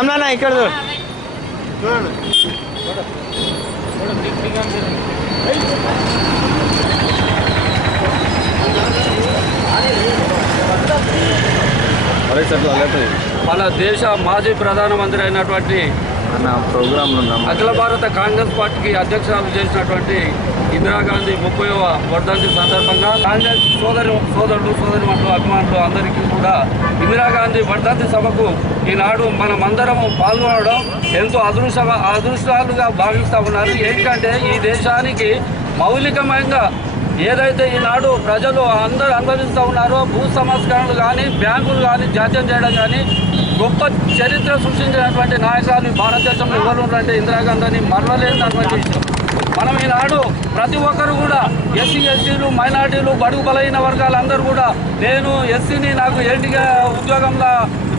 రామ్నాన్న ఇక్కడ చూడు. మన దేశ మాజీ ప్రధానమంత్రి అయినటువంటి అన్న ప్రోగ్రాంలు ఉన్నాం అఖిల భారత కాంగ్రెస్ పార్టీకి అధ్యక్షురాలు చేసినటువంటి ఇందిరాగాంధీ ముప్పైవ వర్ధంతి సందర్భంగా కాంగ్రెస్ సోదరి సోదరులు సోదరి మండలు అభిమానులు అందరికీ కూడా ఇందిరాగాంధీ వర్ధంతి సభకు ఈనాడు మనమందరము పాల్గొనడం ఎంతో అదృష్ట అదృష్టాలుగా భావిస్తూ ఉన్నారు. ఏంటంటే ఈ దేశానికి మౌలికమైన ఏదైతే ఈనాడు ప్రజలు అందరూ అనుభవిస్తూ ఉన్నారో భూ సంస్కరణలు కానీ బ్యాంకులు కానీ జాతీయం చేయడం కానీ గొప్ప చరిత్ర సృష్టించినటువంటి నాయకులు భారతదేశంలో ఎవరు ఉన్నారంటే ఇందిరాగాంధీని మరవలేనటువంటి విషయం మనం ఈనాడు ప్రతి ఒక్కరు కూడా ఎస్సీ ఎస్టీలు మైనార్టీలు బడుగు బలైన వర్గాలందరూ కూడా నేను ఎస్సీని నాకు ఏంటిగా ఉద్యోగంలో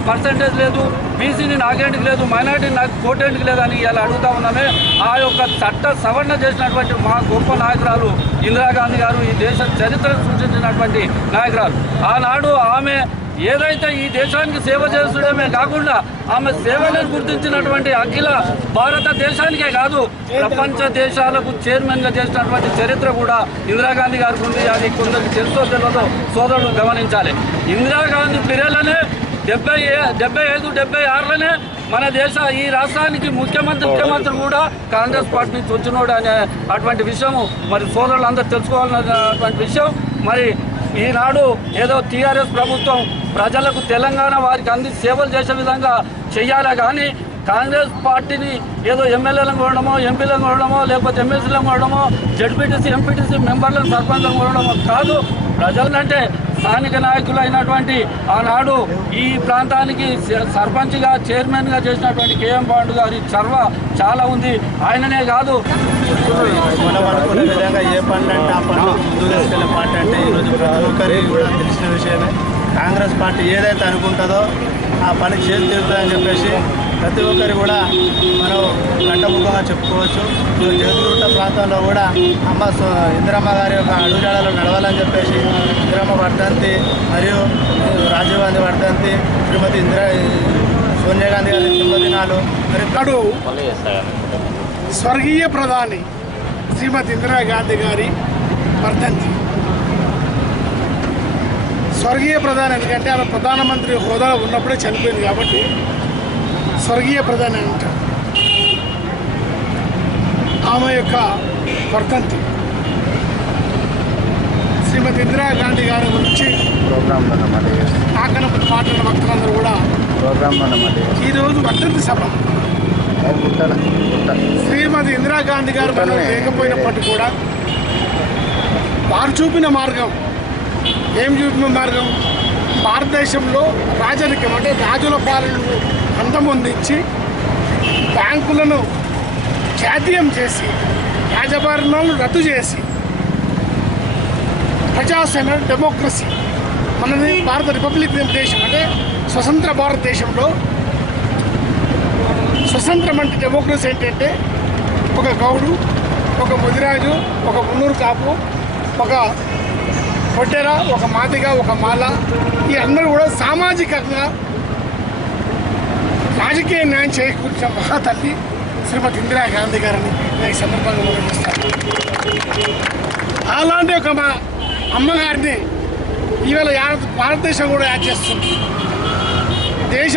పర్సంటేజ్ లేదు బీసీని నాకేంటికి లేదు మైనార్టీ నాకు కోటేంటికి లేదని ఇలా అడుగుతా ఉన్నామే. ఆ యొక్క చట్ట సవరణ చేసినటువంటి మా గొప్ప నాయకురాలు ఇందిరాగాంధీ గారు ఈ దేశ చరిత్ర సృష్టించినటువంటి నాయకురాలు. ఆనాడు ఆమె ఏదైతే ఈ దేశానికి సేవ చేస్తుండమే కాకుండా ఆమె సేవలను గుర్తించినటువంటి అఖిల భారతదేశానికే కాదు ప్రపంచ దేశాలకు చైర్మన్గా చేసినటువంటి చరిత్ర కూడా ఇందిరాగాంధీ గారికి ఉంది అది కొందరికి తెలుసో తెలియదో సోదరులు గమనించాలి. ఇందిరాగాంధీ పీరియడ్లోనే డెబ్బై డెబ్బై ఐదు డెబ్బై ఆరులోనే మన దేశ ఈ రాష్ట్రానికి ముఖ్యమంత్రి ముఖ్యమంత్రి కూడా కాంగ్రెస్ పార్టీ నుంచి వచ్చినోడు అనే అటువంటి విషయం మరి సోదరులు అందరూ తెలుసుకోవాలన్నటువంటి విషయం. మరి ఈనాడు ఏదో టీఆర్ఎస్ ప్రభుత్వం ప్రజలకు తెలంగాణ వారికి అంది సేవలు చేసే విధంగా చేయాలా కానీ కాంగ్రెస్ పార్టీని ఏదో ఎమ్మెల్యేలను కొనడమో ఎంపీలను కొనడమో లేకపోతే ఎమ్మెల్సీలను కొనడమో జడ్పీటీసీ ఎంపీటీసీ మెంబర్లను సర్పంచ్లను కొనడమో కాదు. ప్రజలంటే స్థానిక నాయకులు అయినటువంటి ఆనాడు ఈ ప్రాంతానికి సర్పంచ్గా చైర్మన్గా చేసినటువంటి కేఎం పాండు గారి చర్వ చాలా ఉంది. ఆయననే కాదు. ఏ అంటే ఈరోజు తెలిసిన విషయమే. కాంగ్రెస్ పార్టీ ఏదైతే అనుకుంటుందో ఆ పని చేసి తీరుతుందని చెప్పేసి ప్రతి ఒక్కరు కూడా మనం గంటముఖంగా చెప్పుకోవచ్చు. జగదుగుట్ట ప్రాంతంలో కూడా అమ్మ ఇందిరమ్మ గారి యొక్క అడుగుజాడలో నడవాలని చెప్పేసి ఇందిరమ్మ వర్ధంతి మరియు రాజీవ్ గాంధీ వర్ధంతి శ్రీమతి ఇందిరా సోనియా గాంధీ గారి జన్మదినాలు మరి నాడు స్వర్గీయ ప్రధాని శ్రీమతి ఇందిరాగాంధీ గారి వర్ధంతి. స్వర్గీయ ప్రధాని ఎందుకంటే ఆమె ప్రధానమంత్రి హోదాలో ఉన్నప్పుడే చనిపోయింది కాబట్టి స్వర్గీయ ప్రధాని అంటారు. ఆమె యొక్క వర్ధంతి. శ్రీమతి ఇందిరాగాంధీ గారి గురించి ప్రోగ్రాంలు అన్నమాట ఆకన మాట్లాడిన భక్తులందరూ కూడా ఈరోజు వర్ధంతి సభ. శ్రీమతి ఇందిరాగాంధీ గారు మనం లేకపోయినప్పటికీ కూడా వారు చూపిన మార్గం ఏం చూపిన మార్గం? భారతదేశంలో రాజరికం అంటే రాజుల పాలనను అంతమొందించి బ్యాంకులను జాతీయం చేసి రాజభరణాలను రద్దు చేసి ప్రజాస్వామ్య డెమోక్రసీ మనది భారత రిపబ్లిక్ దేశం అంటే స్వతంత్ర భారతదేశంలో స్వతంత్రం అంటే డెమోక్రసీ ఏంటంటే ఒక గౌడు ఒక ముదిరాజు ఒక మున్నూరు కాపు ఒక పొట్టెర ఒక మాదిగ ఒక మాల. ఈ అందరూ కూడా సామాజికంగా రాజకీయ న్యాయం చేకూర్చిన మహాతల్లి శ్రీమతి ఇందిరాగాంధీ గారిని నేను ఈ సందర్భంగా వివరిస్తాను అలాంటి ఒక మా అమ్మగారిని ఈవేళ భారతదేశం కూడా యాడ్ చేస్తుంది. దేశ